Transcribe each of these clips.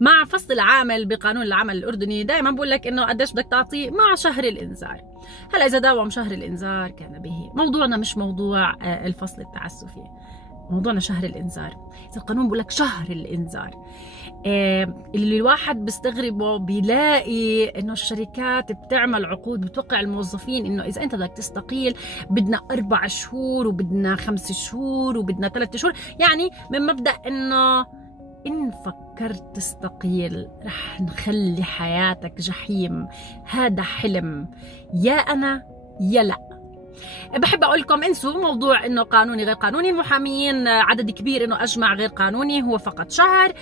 مع فصل العامل بقانون العمل الأردني دائما بقول لك إنه قديش بدك تعطي مع شهر الإنذار. هلا إذا داوم شهر الإنذار كان به. موضوعنا مش موضوع الفصل التعسفي، موضوعنا شهر الإنذار. إذا القانون بقول لك شهر الإنذار، اللي الواحد بيستغربه بيلاقي إنه الشركات بتعمل عقود بتوقع الموظفين إنه إذا أنت بدك تستقيل بدنا 4 شهور وبدنا 5 شهور وبدنا 3 شهور، يعني من مبدأ إنه إن فكرت تستقيل رح نخلي حياتك جحيم. هذا حلم، يا أنا يا لا. بحب أقول لكم انسوا موضوع إنه قانوني غير قانوني. المحاميين عدد كبير إنه أجمع غير قانوني، هو فقط شهر.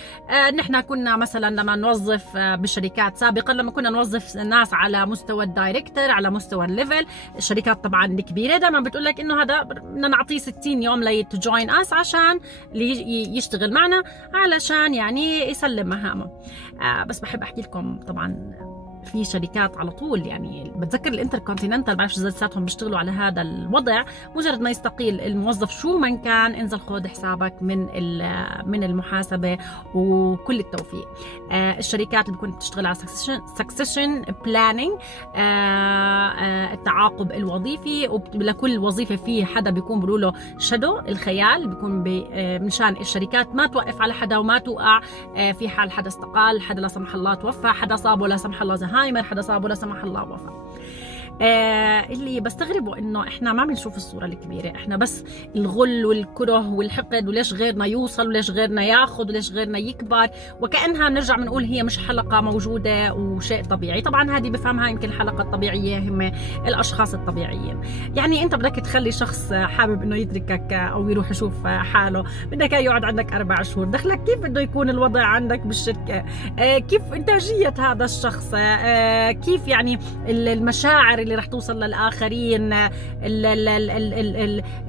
نحن كنا مثلا لما نوظف بالشركات سابقا، لما كنا نوظف ناس على مستوى الدايركتور، على مستوى الليفل، الشركات طبعا الكبيرة دائما بتقول لك إنه هذا بدنا نعطيه 60 يوم ليتجوين أس عشان يشتغل معنا، علشان يعني يسلم مهامه. بس بحب أحكي لكم طبعا في شركات على طول، يعني بتذكر الانتركونتيننتال، بعرفش اذا لساتهم بيشتغلوا على هذا الوضع، مجرد ما يستقيل الموظف شو من كان انزل خذ حسابك من المحاسبه وكل التوفيق. الشركات اللي بتكون تشتغل على سكسيشن بلاننج، التعاقب الوظيفي، ولكل وظيفه في حدا بيكون بيقولوا له شادو الخيال، بيكون مشان الشركات ما توقف على حدا وما توقع في حال حدا استقال، حدا لا سمح الله توفى، حدا صابه لا سمح الله زهايمر، حدا صابه لا سمح الله وفى. اللي بستغربه انه احنا ما بنشوف الصوره الكبيره، احنا بس الغل والكره والحقد، وليش غيرنا يوصل وليش غيرنا ياخذ وليش غيرنا يكبر، وكانها بنرجع بنقول هي مش حلقه موجوده وشيء طبيعي. طبعا هذه بفهمها يمكن الحلقه الطبيعيه هم الاشخاص الطبيعيين. يعني انت بدك تخلي شخص حابب انه يتركك او يروح يشوف حاله، بدك يقعد عندك 4 شهور، دخلك كيف بده يكون الوضع عندك بالشركه، كيف انتاجيه هذا الشخص، كيف يعني المشاعر اللي رح توصل للآخرين،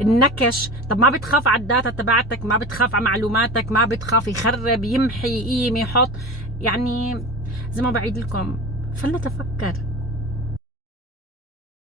النكش. طب ما بتخاف على الداتا تبعتك؟ ما بتخاف على معلوماتك؟ ما بتخاف يخرب يمحي يقيم يحط؟ يعني زي ما بعيد لكم فلنتفكر.